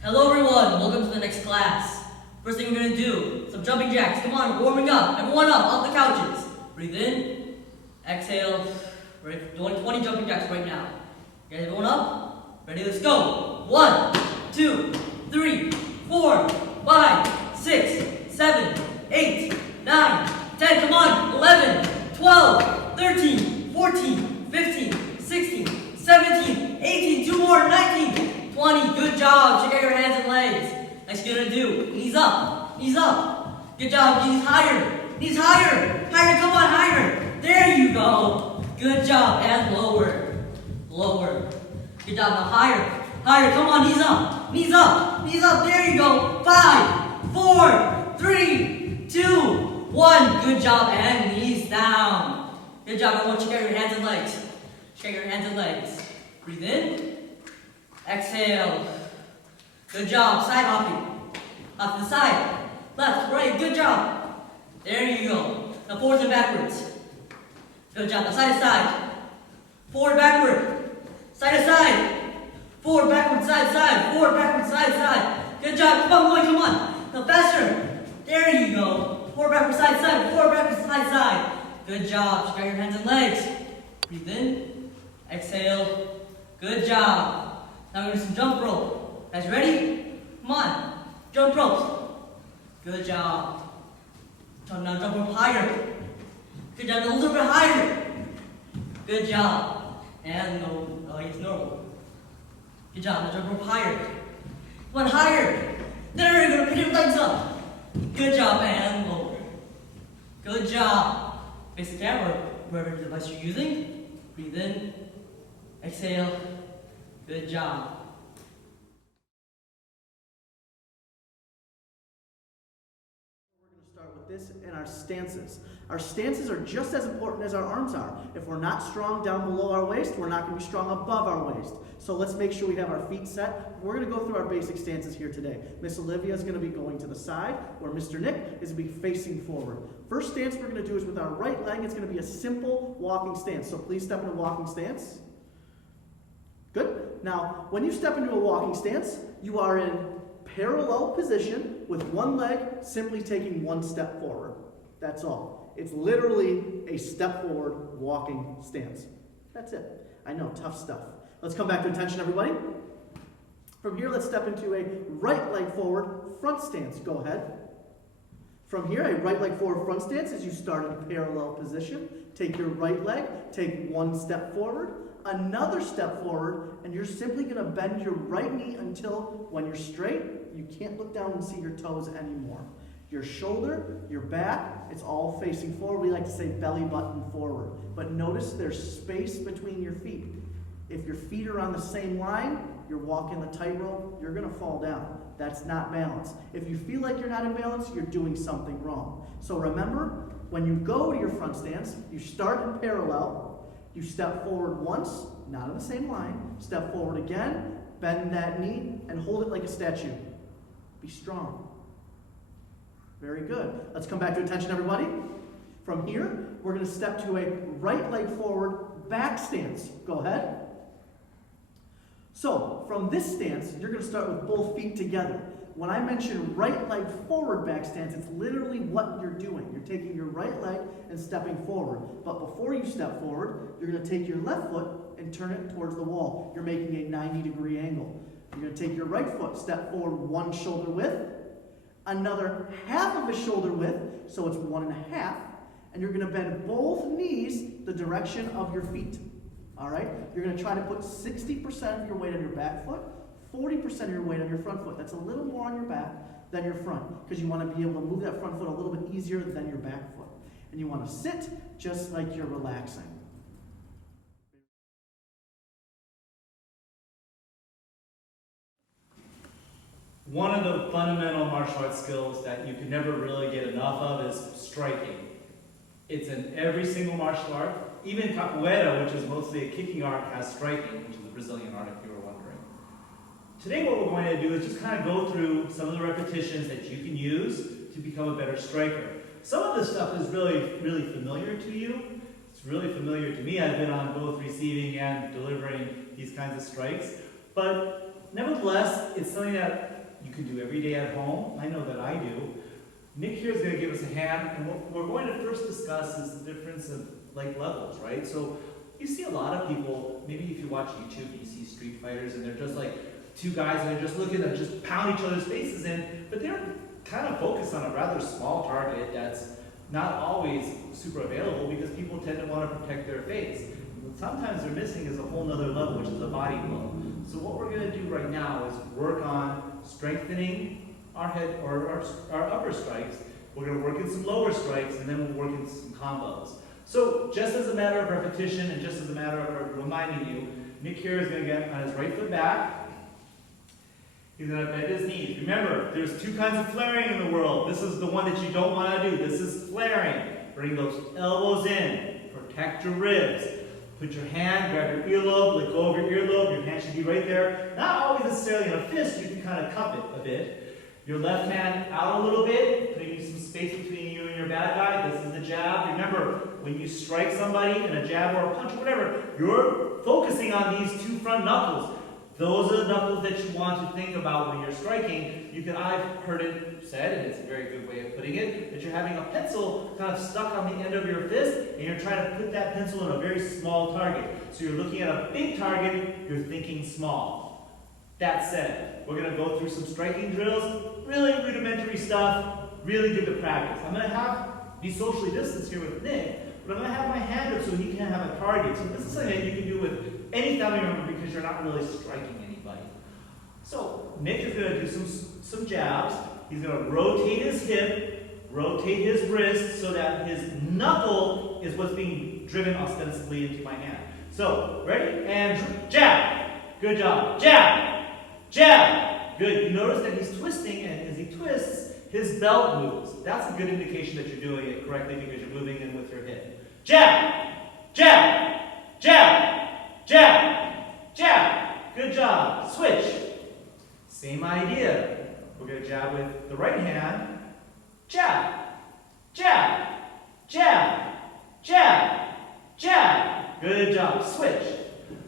Hello everyone, welcome to the next class. First thing we're going to do, some jumping jacks. Come on, warming up. Everyone up, off the couches. Breathe in, exhale. Ready for doing 20 jumping jacks right now. You guys everyone up? Ready, let's go. 1, 2, 3, 4, 5, 6, 7, 8, 9, 10. Come on, 11, 12, 13, 14, 15, 16, 17, 18, 2 more, 19, 20. Good job. Check out your hands and legs. Next you're gonna do knees up, knees up. Good job. Knees higher, knees higher, higher. Come on, higher. There you go. Good job. And lower, lower. Good job. Now higher, higher. Come on, knees up, knees up, knees up. There you go. 5, 4, 3, 2, 1. Good job. And knees down. Good job. Everyone, check out your hands and legs. Check out your hands and legs. Breathe in. Exhale. Good job. Side hopping. Off to the side. Left, right. Good job. There you go. Now forwards and backwards. Good job. Now side to side. Forward, backward. Side to side. Forward, backward, side, side. Forward, backward, side, side. Good job. Come on, boy. Come on. Now faster. There you go. Forward, backward, side, side. Forward, backward, side, side. Good job. Check out your hands and legs. Breathe in. Exhale. Good job. Now we're going to do some jump rope. Guys ready? Come on. Jump ropes. Good job. Now jump rope higher. Good job. A little bit higher. Good job. And no, it's normal. Good job. Now jump rope higher. Come on, higher. There you go. Put your legs up. Good job. And lower. Good job. Face the camera, wherever device you're using. Breathe in. Exhale. Good job. We're going to start with this and our stances. Our stances are just as important as our arms are. If we're not strong down below our waist, we're not going to be strong above our waist. So let's make sure we have our feet set. We're going to go through our basic stances here today. Miss Olivia is going to be going to the side, where Mr. Nick is going to be facing forward. First stance we're going to do is with our right leg. It's going to be a simple walking stance. So please step into a walking stance. Good. Now, when you step into a walking stance, you are in parallel position with one leg simply taking one step forward. That's all. It's literally a step forward walking stance. That's it. I know, tough stuff. Let's come back to attention, everybody. From here, let's step into a right leg forward front stance. Go ahead. From here, a right leg forward front stance is you start in parallel position. Take your right leg, take one step forward, another step forward, and you're simply going to bend your right knee until when you're straight, you can't look down and see your toes anymore. Your shoulder, your back, it's all facing forward. We like to say belly button forward. But notice there's space between your feet. If your feet are on the same line, you're walking the tightrope, you're going to fall down. That's not balance. If you feel like you're not in balance, you're doing something wrong. So remember, when you go to your front stance, you start in parallel, you step forward once, not on the same line, step forward again, bend that knee, and hold it like a statue. Be strong. Very good. Let's come back to attention, everybody. From here, we're going to step to a right leg forward back stance. Go ahead. So, from this stance, you're going to start with both feet together. When I mention right leg forward back stance, it's literally what you're doing. You're taking your right leg and stepping forward. But before you step forward, you're going to take your left foot and turn it towards the wall. You're making a 90-degree angle. You're going to take your right foot, step forward one shoulder width, another half of a shoulder width, so it's 1.5, and you're going to bend both knees the direction of your feet. All right? You're going to try to put 60% of your weight on your back foot, 40% of your weight on your front foot. That's a little more on your back than your front, because you want to be able to move that front foot a little bit easier than your back foot. And you want to sit just like you're relaxing. One of the fundamental martial arts skills that you can never really get enough of is striking. It's in every single martial art. Even capoeira, which is mostly a kicking art, has striking, which is a Brazilian art if you were wondering. Today what we're going to do is just kind of go through some of the repetitions that you can use to become a better striker. Some of this stuff is really familiar to you. It's really familiar to me. I've been on both receiving and delivering these kinds of strikes. But nevertheless, it's something that you can do every day at home. I know that I do. Nick here is going to give us a hand, and what we're going to first discuss is the difference of like levels, right? So you see a lot of people, maybe if you watch YouTube, you see street fighters, and they're just like two guys, and they're just looking to just pound each other's faces in, but they're kind of focused on a rather small target that's not always super available because people tend to want to protect their face. What sometimes they're missing is a whole nother level, which is a body blow. So what we're going to do right now is work on strengthening our head or our upper strikes. We're going to work in some lower strikes, and then we'll work in some combos. So just as a matter of repetition and just as a matter of reminding you, Nick here is going to get on his right foot back. He's going to bend his knees. Remember, there's two kinds of flaring in the world. This is the one that you don't want to do. This is flaring. Bring those elbows in. Protect your ribs. Put your hand, grab your earlobe, let go of your earlobe. Your hand should be right there. Not always necessarily in a fist. You can kind of cup it a bit. Your left hand out a little bit, putting some space between you and your bad guy. This is the jab. Remember, when you strike somebody in a jab or a punch or whatever, you're focusing on these two front knuckles. Those are the knuckles that you want to think about when you're striking. I've heard it said, and it's a very good way of putting it, that you're having a pencil kind of stuck on the end of your fist, and you're trying to put that pencil in a very small target. So you're looking at a big target, you're thinking small. That said, we're going to go through some striking drills, really rudimentary stuff, really good to practice. I'm going to be socially distanced here with Nick, but I'm going to have my hand up so he can have a target. So this is something that you can do with any family member because you're not really striking anybody. So Nick is going to do some jabs. He's going to rotate his hip, rotate his wrist so that his knuckle is what's being driven ostensibly into my hand. So, ready? And jab. Good job. Jab. Jab. Good. You notice that he's twisting, and as he twists, his belt moves. That's a good indication that you're doing it correctly because you're moving in with your hip. Jab. Jab. Jab. Jab. Jab. Good job. Switch. Same idea. We're going to jab with the right hand. Jab. Jab. Jab. Jab. Jab. Good job. Switch.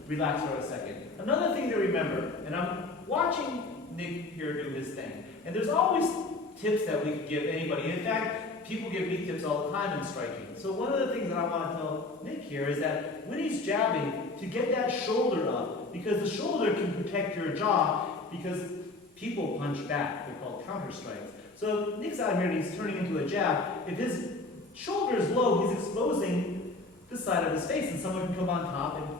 Relax for a second. Another thing to remember, and I'm watching Nick here do his thing, and there's always tips that we can give anybody. In fact, people give me tips all the time in striking. So one of the things that I want to tell Nick here is that when he's jabbing, to get that shoulder up, because the shoulder can protect your jaw, because people punch back. They're called counter strikes. So Nick's out here and he's turning into a jab. If his shoulder is low, he's exposing this side of his face, and someone can come on top and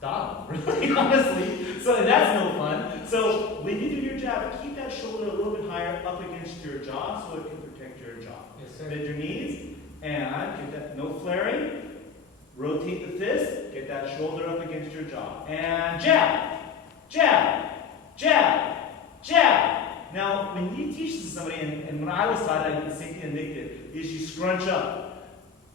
dog him, really, honestly. So that's no fun. So when you do your jab, keep that shoulder a little bit higher up against your jaw so it can protect your jaw. Yes, sir. Bend your knees and get that, no flaring. Rotate the fist, get that shoulder up against your jaw. And jab, jab, jab, jab. Now, when you teach this to somebody, and when I was taught, I did the same thing that Nick did, is you scrunch up.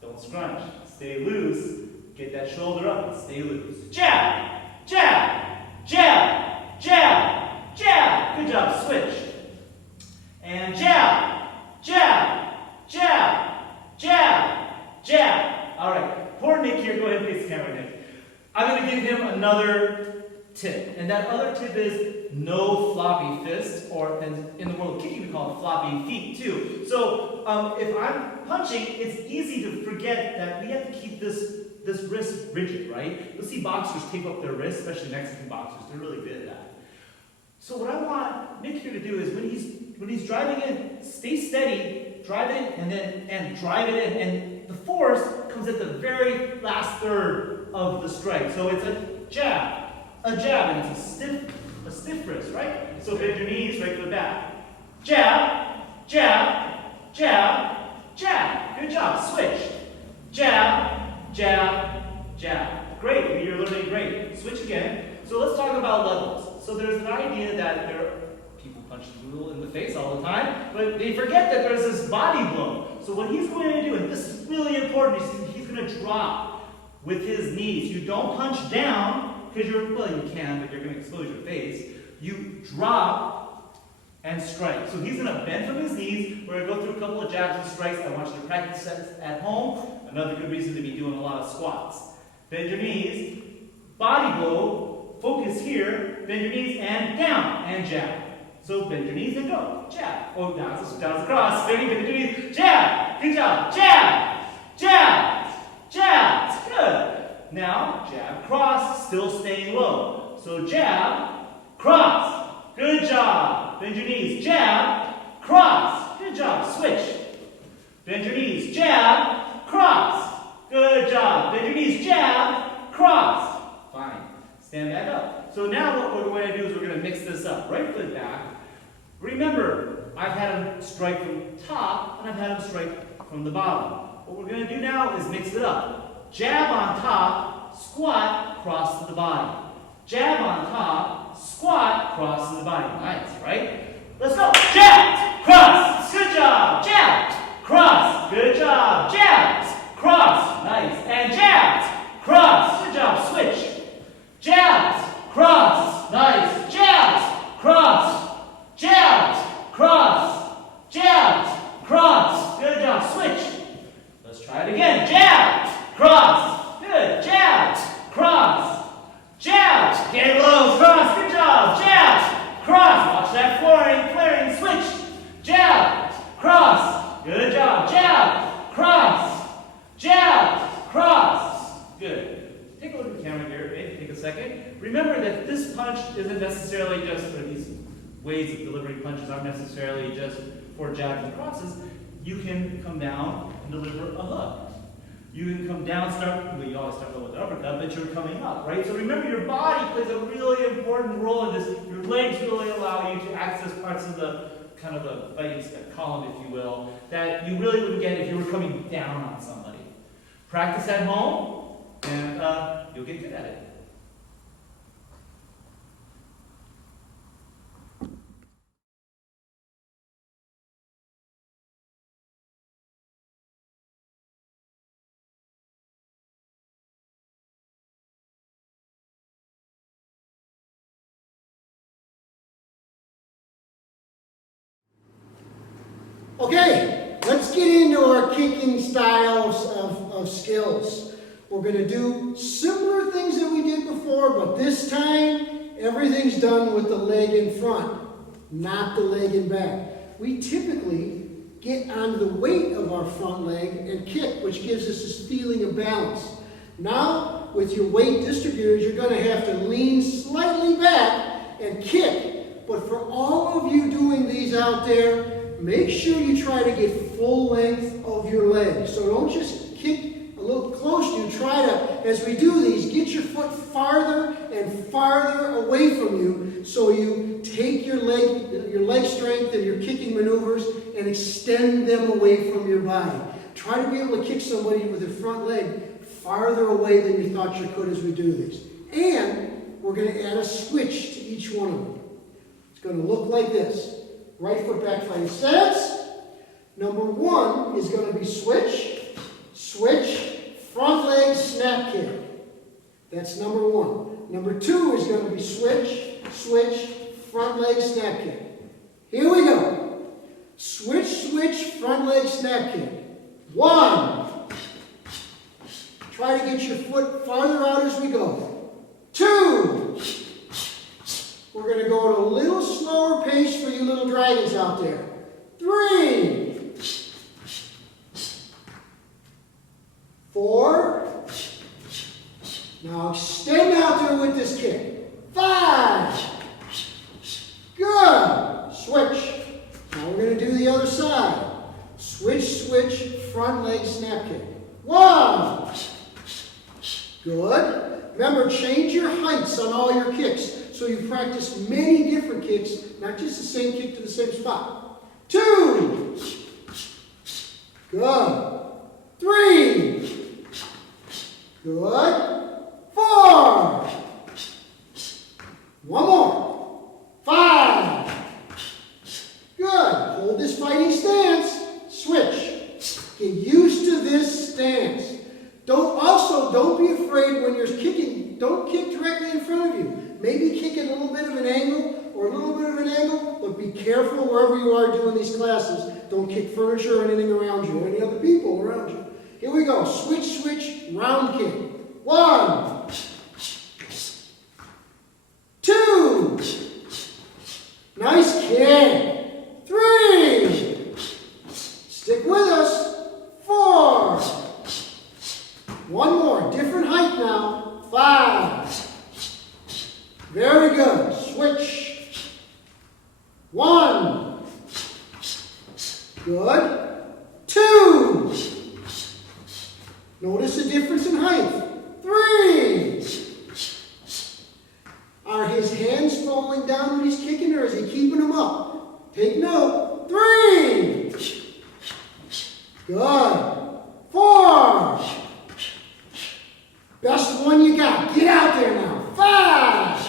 Don't scrunch. Stay loose. Get that shoulder up and stay loose. Jab, jab, jab, jab, jab. Good job. Switch. And jab, jab, jab, jab, jab. All right. Poor Nick here. Go ahead and face the camera, Nick. I'm going to give him another tip. And that other tip is no floppy fists, or in the world of kicking, we call it floppy feet too. So if I'm punching, it's easy to forget that we have to keep this wrist rigid, right? You'll see boxers tape up their wrists, especially Mexican boxers. They're really good at that. So what I want Nick here to do is when he's driving in, stay steady, drive in, and drive it in. And the force comes at the very last third of the strike. So it's a jab, and it's a stiff wrist, right? So bend your knees right to the back. Jab, jab, jab, jab. Good job. Switch. Jab, jab, jab. Great. You're learning great. Switch again. So let's talk about levels. So there's an idea that people punch people in the face all the time, but they forget that there's this body blow. So what he's going to do, and this is really important, he's going to drop with his knees. You don't punch down, because you can, but you're going to expose your face. You drop and strike. So he's going to bend from his knees. We're going to go through a couple of jabs and strikes. I want you to practice that at home. Another good reason to be doing a lot of squats. Bend your knees, body blow, focus here, bend your knees and down and jab. So bend your knees and go, jab. Oh, down across, bend your knees, jab. Good job, jab, jab, jab. Good. Now, jab, cross, still staying low. So jab, cross. Good job. Bend your knees, jab, cross. Good job. Switch. Bend your knees, jab, cross. Good job. Bend your knees, jab, cross. Fine. Stand back up. So now what we're going to do is we're going to mix this up. Right foot back. Remember, I've had him strike from top and I've had him strike from the bottom. What we're going to do now is mix it up. Jab on top, squat, cross to the body. Jab on top, squat, cross to the body. Nice, right? Let's go. Jab, cross. Good job. Jab, cross. Good job. Jabs, cross. Nice. And jabs, cross. Good job. Switch. Jabs, cross. Nice. Jabs, cross. Jabs, cross. Jabs, cross. Good job. Switch. Let's try it again. Jabs, cross. Good. Jabs, cross. Jabs. Get low. Cross. Good job. Jabs, cross. Watch that flaring. Switch. Jabs, cross. Good job. Jab, cross. Jabs, cross. Good. Take a look at the camera here. Okay? Take a second. Remember that this punch isn't necessarily just for these ways of delivering punches aren't necessarily just for jabs and crosses. You can come down and deliver a hook. You can come down, you always start with the uppercut, but you're coming up, right? So remember, your body plays a really important role in this. Your legs really allow you to access parts of the kind of the fighting column, if you will, that you really wouldn't get if you were coming down on somebody. Practice at home, and you'll get good at it. Okay, let's get into our kicking styles of skills. We're going to do similar things that we did before, but this time everything's done with the leg in front, not the leg in back. We typically get on the weight of our front leg and kick, which gives us this feeling of balance. Now, with your weight distributed, you're going to have to lean slightly back and kick. But for all of you doing these out there, make sure you try to get full length of your leg. So don't just kick a little close to you. Try to, as we do these, get your foot farther and farther away from you so you take your leg strength and your kicking maneuvers and extend them away from your body. Try to be able to kick somebody with their front leg farther away than you thought you could as we do these. And we're going to add a switch to each one of them. It's going to look like this. Right foot back fighting stance. Number one is going to be switch, switch, front leg snap kick. That's number one. Number two is going to be switch, switch, front leg snap kick. Here we go. Switch, switch, front leg snap kick. One. Try to get your foot farther out as we go. Two. We're going to go at a little slower pace for you little dragons out there. Three. Four. Now extend out there with this kick. Five. Good. Switch. Now we're going to do the other side. Switch, switch, front leg snap kick. One. Good. Remember, change your heights on all your kicks. So you practice many different kicks, not just the same kick to the same spot. Two. Good. Three. Good. Four. One more. Five. Good. Hold this fighting stance. Switch. Get used to this stance. Don't be afraid when you're kicking. Don't kick directly in front of you. Maybe kick at a little bit of an angle or a little bit of an angle, but be careful wherever you are doing these classes. Don't kick furniture or anything around you or any other people around you. Here we go. Switch, switch, round kick. One. Very good. Switch. 1. Good. 2. Notice the difference in height. 3. Are his hands falling down when he's kicking, or is he keeping them up? Take note. 3. Good. 4. Best one you got. Get out there now. 5.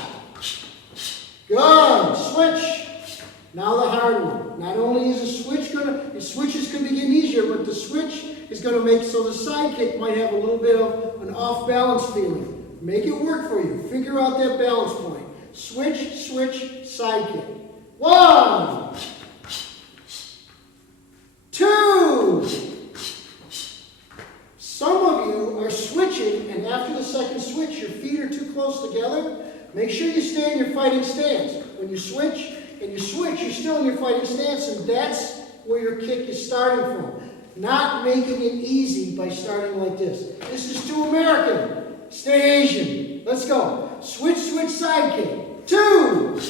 Good. Switch. Now the hard one. Not only is the switches could be getting easier, but the switch is going to make so the side kick might have a little bit of an off balance feeling. Make it work for you. Figure out that balance point. Switch, switch, side kick. 1. 2. Some of you are switching, and after the second switch, your feet are too close together. Make sure you stay in your fighting stance. When you switch and you switch, you're still in your fighting stance, and that's where your kick is starting from. Not making it easy by starting like this. This is too American. Stay Asian. Let's go. Switch, switch, side kick. 2.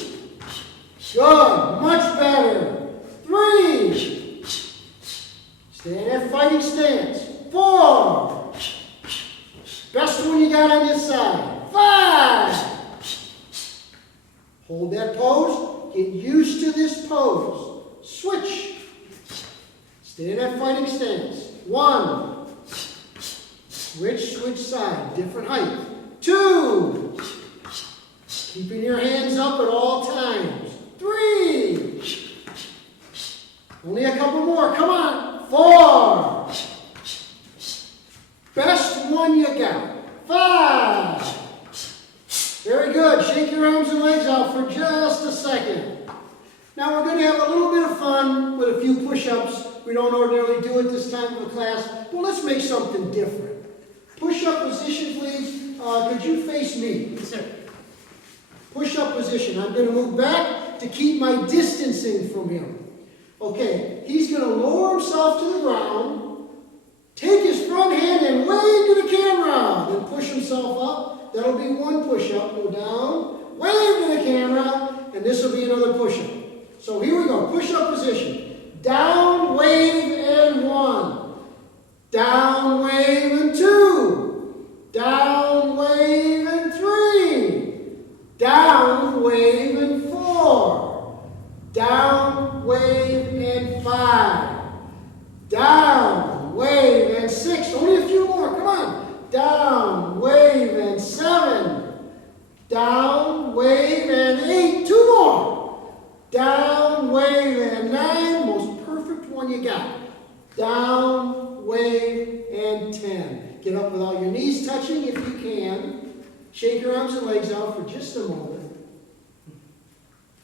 Good. Much better. 3. Stay in that fighting stance. 4. Best one you got on this side. 5. Hold that pose. Get used to this pose. Switch. Stay in that fighting stance. 1. Switch, switch side. Different height. 2. Keeping your hands up at all times. 3. Only a couple more. Come on. 4. Best one you got. 5. Very good. Shake your arms and legs out for just a second. Now we're going to have a little bit of fun with a few push-ups. We don't ordinarily do it this time of the class, but let's make something different. Push-up position, please. Could you face me? Yes, sir. Push-up position. I'm going to move back to keep my distancing from him. Okay, he's going to lower himself to the ground, take his front hand and wave to the camera, then push himself up. That'll be one push-up. Go down, wave to the camera, and this will be another push-up. So here we go. Push-up position. Down, wave, and 1. Down, wave, and 2. Down, wave, and 3. Down, wave, and 4. Down, wave, and 5. Down, wave, and 6. Only a few more. Come on. Down, wave, and 7. Down, wave, and 8. 2 more. Down, wave, and 9. Most perfect one you got. Down, wave, and 10. Get up without your knees touching if you can. Shake your arms and legs out for just a moment.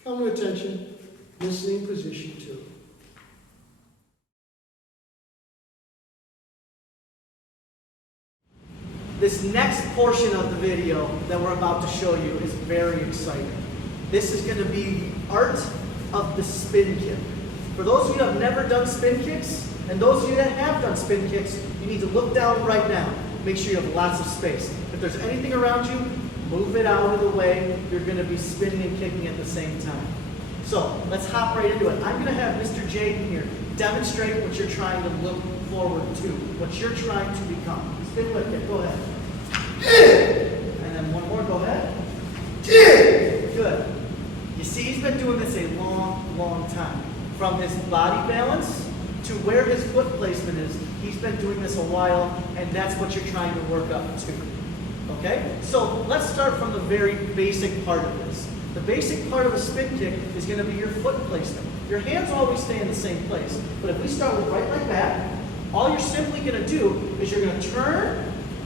Come to attention. Listening position 2. This next portion of the video that we're about to show you is very exciting. This is going to be the art of the spin kick. For those of you who have never done spin kicks, and those of you that have done spin kicks, you need to look down right now. Make sure you have lots of space. If there's anything around you, move it out of the way. You're going to be spinning and kicking at the same time. So let's hop right into it. I'm going to have Mr. Jaden here demonstrate what you're trying to look forward to, what you're trying to become. Spin whip kick, go ahead. And then one more, go ahead. Good. You see, he's been doing this a long, long time. From his body balance to where his foot placement is, he's been doing this a while, and that's what you're trying to work up to. Okay? So let's start from the very basic part of this. The basic part of a spin kick is going to be your foot placement. Your hands always stay in the same place. But if we start with right leg back, all you're simply going to do is you're going to turn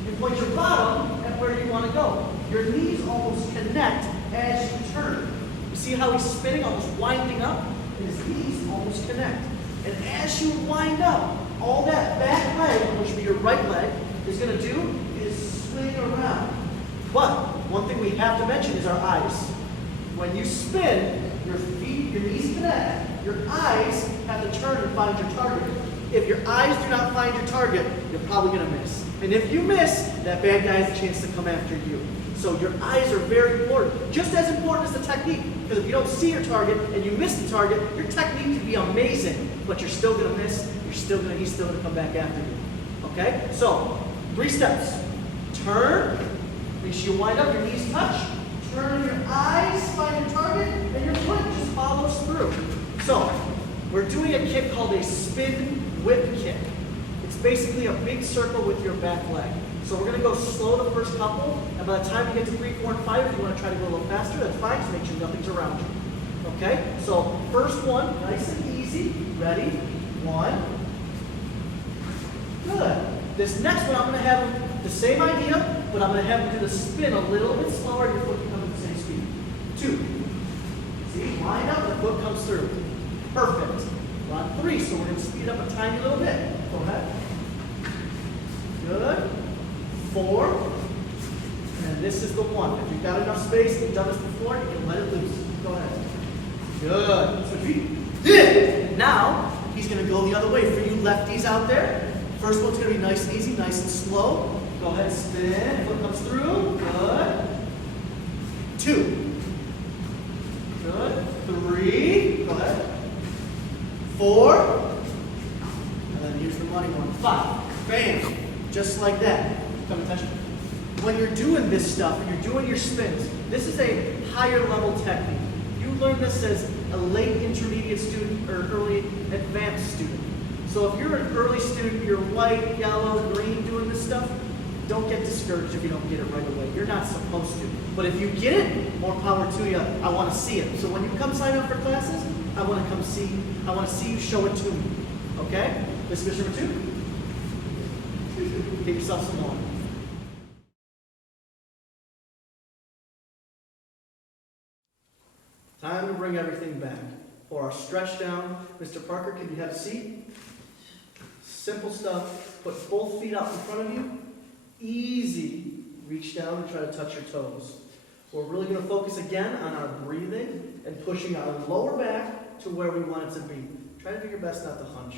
and point your bottom at where you want to go. Your knees almost connect as you turn. You see how he's spinning, almost winding up? And his knees almost connect. And as you wind up, all that back leg, which would be your right leg, is going to do is swing around. But one thing we have to mention is our eyes. When you spin, your feet, your knees connect, your eyes have to turn and find your target. If your eyes do not find your target, you're probably going to miss. And if you miss, that bad guy has a chance to come after you. So your eyes are very important, just as important as the technique. Because if you don't see your target and you miss the target, your technique can be amazing, but you're still going to miss. He's still going to come back after you. Okay? So 3 steps. Turn. Make sure you wind up, your knees touch. Turn your eyes, find your target, and your foot just follows through. So we're doing a kick called a spin whip kick. It's basically a big circle with your back leg. So we're going to go slow the first couple, and by the time you get to 3, 4, and 5, if you want to try to go a little faster, that's fine. Just make sure nothing's around you. Okay? So first one, nice and easy. Ready? 1. Good. This next one, I'm going to have the same idea, but I'm going to have him do the spin a little bit slower. Your foot can come at the same speed. 2. See? Line up, the foot comes through. Perfect. We're on 3, so we're going to speed up a tiny little bit. Go ahead. Good. 4. And this is the 1. If you've got enough space, you've done this before, you can let it loose. Go ahead. Good. Switch feet. Good. Now, he's going to go the other way. For you lefties out there, first one's going to be nice and easy, nice and slow. Go ahead, spin. Foot comes through. Good. 2. Good. 3. Go ahead. 4. And then use the money one. 5. Bam. Just like that. Come attention. When you're doing this stuff, and you're doing your spins, this is a higher level technique. You learn this as a late intermediate student or early advanced student. So if you're an early student, you're white, yellow, green doing this stuff, don't get discouraged if you don't get it right away. You're not supposed to. But if you get it, more power to you. I want to see it. So when you come sign up for classes, I want to see you show it to me. Okay? This is number 2. Get yourself some more. Time to bring everything back. For our stretch down, Mr. Parker, can you have a seat? Simple stuff. Put both feet out in front of you. Easy. Reach down and try to touch your toes. We're really going to focus again on our breathing and pushing our lower back to where we want it to be. Try to do your best not to hunch.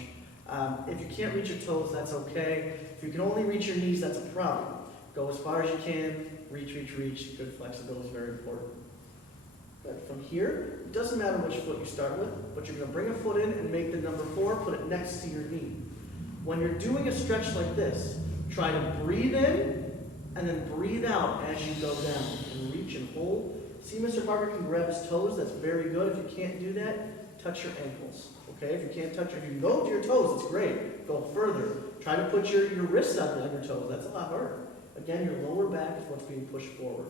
If you can't reach your toes, that's okay. If you can only reach your knees, that's a problem. Go as far as you can. Reach, reach, reach. Good flexibility is very important. Good. From here, it doesn't matter which foot you start with, but you're going to bring a foot in and make the number 4, put it next to your knee. When you're doing a stretch like this, try to breathe in and then breathe out as you go down. And reach and hold. See, Mr. Parker can grab his toes. That's very good. If you can't do that, touch your ankles. Okay? If you can't touch, if you can go to your toes, it's great. Go further. Try to put your wrists on your toes. That's a lot harder. Again, your lower back is what's being pushed forward.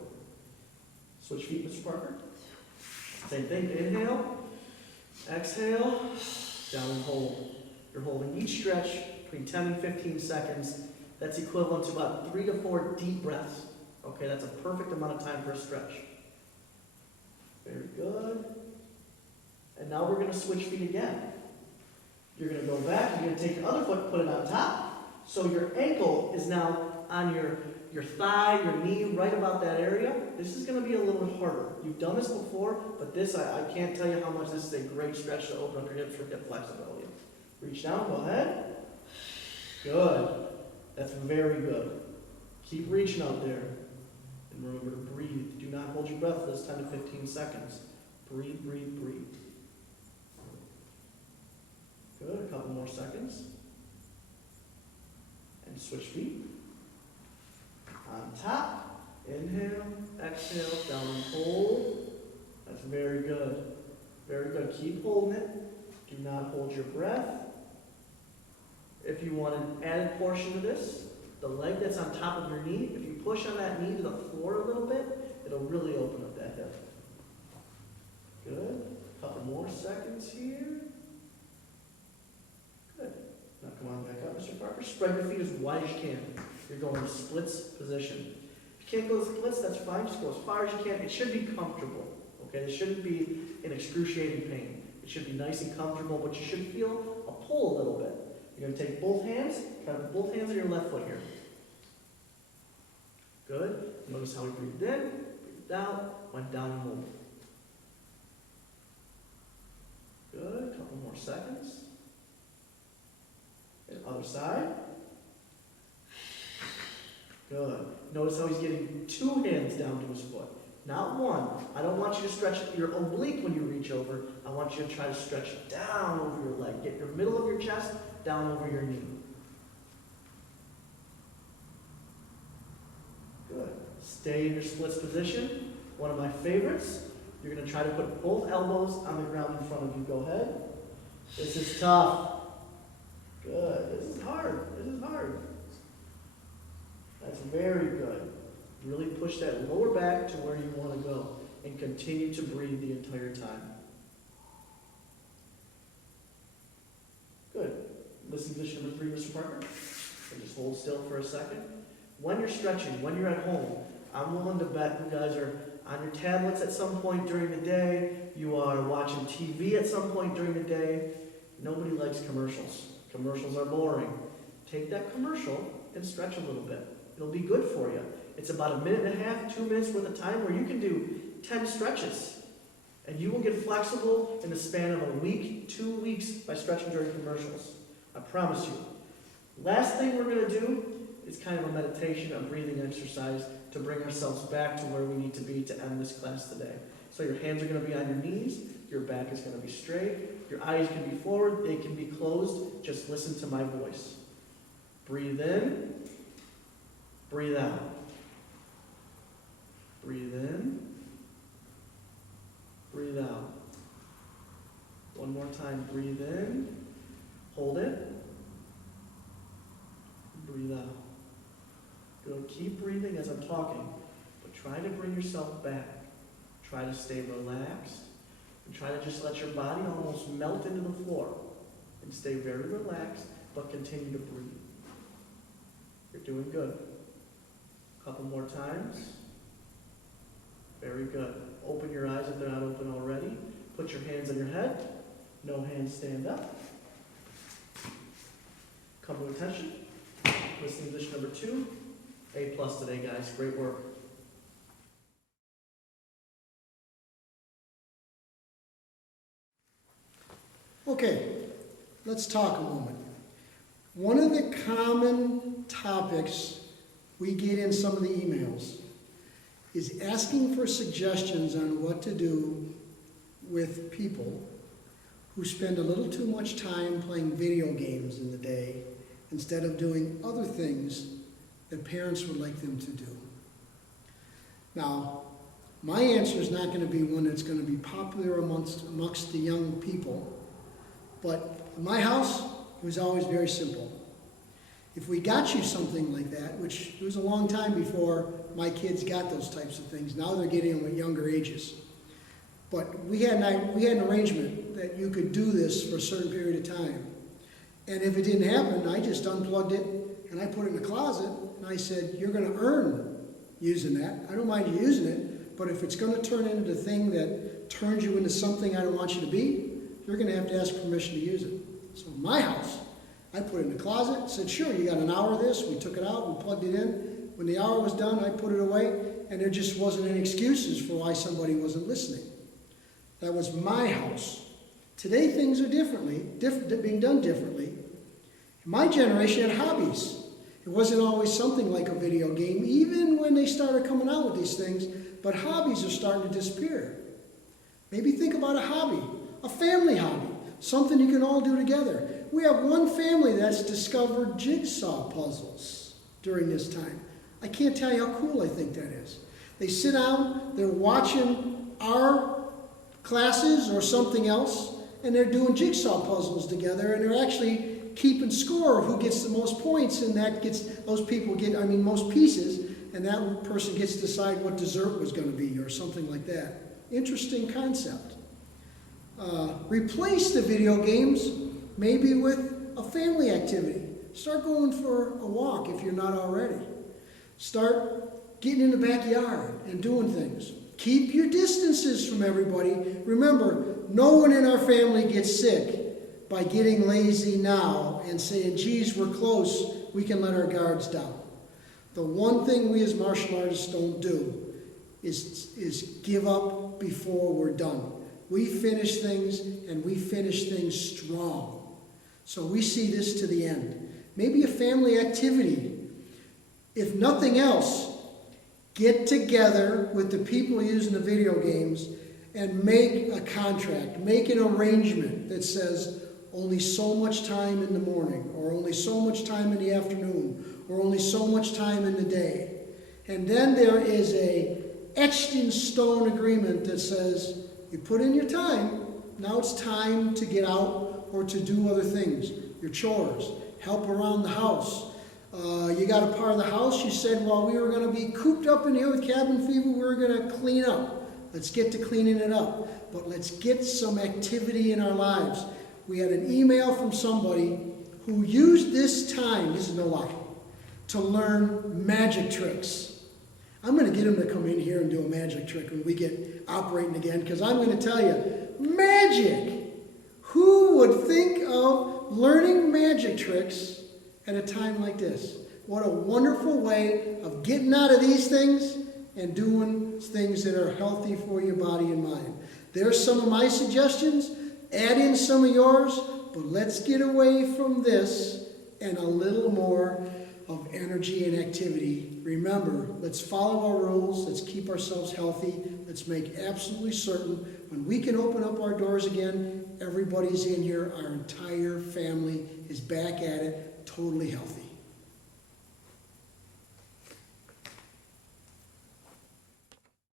Switch feet, Mr. Parker. Same thing. Inhale. Exhale. Down and hold. You're holding each stretch between 10 and 15 seconds. That's equivalent to about 3 to 4 deep breaths. Okay, that's a perfect amount of time for a stretch. Very good. And now we're going to switch feet again. You're going to go back. You're going to take your other foot, put it on top. So your ankle is now on your thigh, your knee, right about that area. This is going to be a little bit harder. You've done this before, but this, I can't tell you how much this is a great stretch to open up your hips for hip flexibility. Reach down, go ahead. Good. That's very good. Keep reaching out there. And remember to breathe. Do not hold your breath for this 10 to 15 seconds. Breathe, breathe, breathe. Good. A couple more seconds. And switch feet. On top. Inhale. Exhale. Down and hold. That's very good. Very good. Keep holding it. Do not hold your breath. If you want an added portion of this, the leg that's on top of your knee, if you push on that knee to the floor a little bit, it'll really open up that hip. Good. A couple more seconds here. Good. Now come on back up, Mr. Parker. Spread your feet as wide as you can. You're going in splits position. If you can't go to splits, that's fine. Just go as far as you can. It should be comfortable. Okay? It shouldn't be in excruciating pain. It should be nice and comfortable, but you should feel a pull a little bit. You're going to take both hands, kind of both hands on your left foot here. Good. Notice how we breathed in, breathed out, went down and moved. Good. A couple more seconds. And other side. Good. Notice how he's getting 2 hands down to his foot, not 1. I don't want you to stretch your oblique when you reach over. I want you to try to stretch down over your leg. Get your middle of your chest down over your knee. Good. Stay in your splits position. One of my favorites. You're going to try to put both elbows on the ground in front of you. Go ahead. This is tough. Good. This is hard. This is hard. That's very good. Really push that lower back to where you want to go and continue to breathe the entire time. Good. Listening position number 3, Mr. Parker. And just hold still for a second. When you're stretching, when you're at home, I'm willing to bet you guys are on your tablets at some point during the day. You are watching TV at some point during the day. Nobody likes commercials. Commercials are boring. Take that commercial and stretch a little bit. It'll be good for you. It's about 1.5 minutes, 2 minutes worth of time where you can do 10 stretches. And you will get flexible in the span of a week, 2 weeks by stretching during commercials. I promise you. Last thing we're going to do is kind of a meditation, a breathing exercise to bring ourselves back to where we need to be to end this class today. So your hands are going to be on your knees. Your back is going to be straight. Your eyes can be forward. They can be closed. Just listen to my voice. Breathe in. Breathe out. Breathe in. Breathe out. One more time. Breathe in. Hold it. Breathe out. Good. Keep breathing as I'm talking, but try to bring yourself back. Try to stay relaxed. And try to just let your body almost melt into the floor. And stay very relaxed, but continue to breathe. You're doing good. A couple more times. Very good. Open your eyes if they're not open already. Put your hands on your head. No hands stand up. Come to attention. Listening position number 2. A+ today, guys. Great work. Okay, let's talk a moment. One of the common topics we get in some of the emails is asking for suggestions on what to do with people who spend a little too much time playing video games in the day instead of doing other things that parents would like them to do. Now, my answer is not going to be one that's going to be popular amongst the young people, but in my house, it was always very simple. If we got you something like that, which it was a long time before my kids got those types of things, now they're getting them at younger ages. But we had an arrangement that you could do this for a certain period of time. And if it didn't happen, I just unplugged it and I put it in the closet and I said, you're going to earn using that. I don't mind you using it, but if it's going to turn into the thing that turns you into something I don't want you to be, you're going to have to ask permission to use it. So in my house, I put it in the closet, said, sure, you got an hour of this. We took it out, we plugged it in. When the hour was done, I put it away, and there just wasn't any excuses for why somebody wasn't listening. That was my house. Today, things are being done differently. In my generation had hobbies. It wasn't always something like a video game, even when they started coming out with these things, but hobbies are starting to disappear. Maybe think about a hobby, a family hobby, something you can all do together. We have one family that's discovered jigsaw puzzles during this time. I can't tell you how cool I think that is. They sit down, they're watching our classes or something else, and they're doing jigsaw puzzles together, and they're actually keeping score of who gets the most points, and most pieces, and that person gets to decide what dessert was going to be or something like that. Interesting concept. Replace the video games maybe with a family activity. Start going for a walk if you're not already. Start getting in the backyard and doing things. Keep your distances from everybody. Remember, no one in our family gets sick by getting lazy now and saying, geez, we're close, we can let our guards down. The one thing we as martial artists don't do is give up before we're done. We finish things, and we finish things strong. So we see this to the end. Maybe a family activity. If nothing else, get together with the people using the video games and make a contract, make an arrangement that says only so much time in the morning, or only so much time in the afternoon, or only so much time in the day. And then there is a etched in stone agreement that says you put in your time, now it's time to get out or to do other things, your chores, help around the house. You got a part of the house, you said, well, we were going to be cooped up in here with cabin fever, we were going to clean up. Let's get to cleaning it up. But let's get some activity in our lives. We had an email from somebody who used this time, this is no lie, to learn magic tricks. I'm going to get him to come in here and do a magic trick when we get operating again, because I'm going to tell you, magic! Who would think of learning magic tricks at a time like this? What a wonderful way of getting out of these things and doing things that are healthy for your body and mind. There's some of my suggestions. Add in some of yours, but let's get away from this and a little more of energy and activity. Remember, let's follow our rules. Let's keep ourselves healthy. Let's make absolutely certain when we can open up our doors again, everybody's in here. Our entire family is back at it, totally healthy.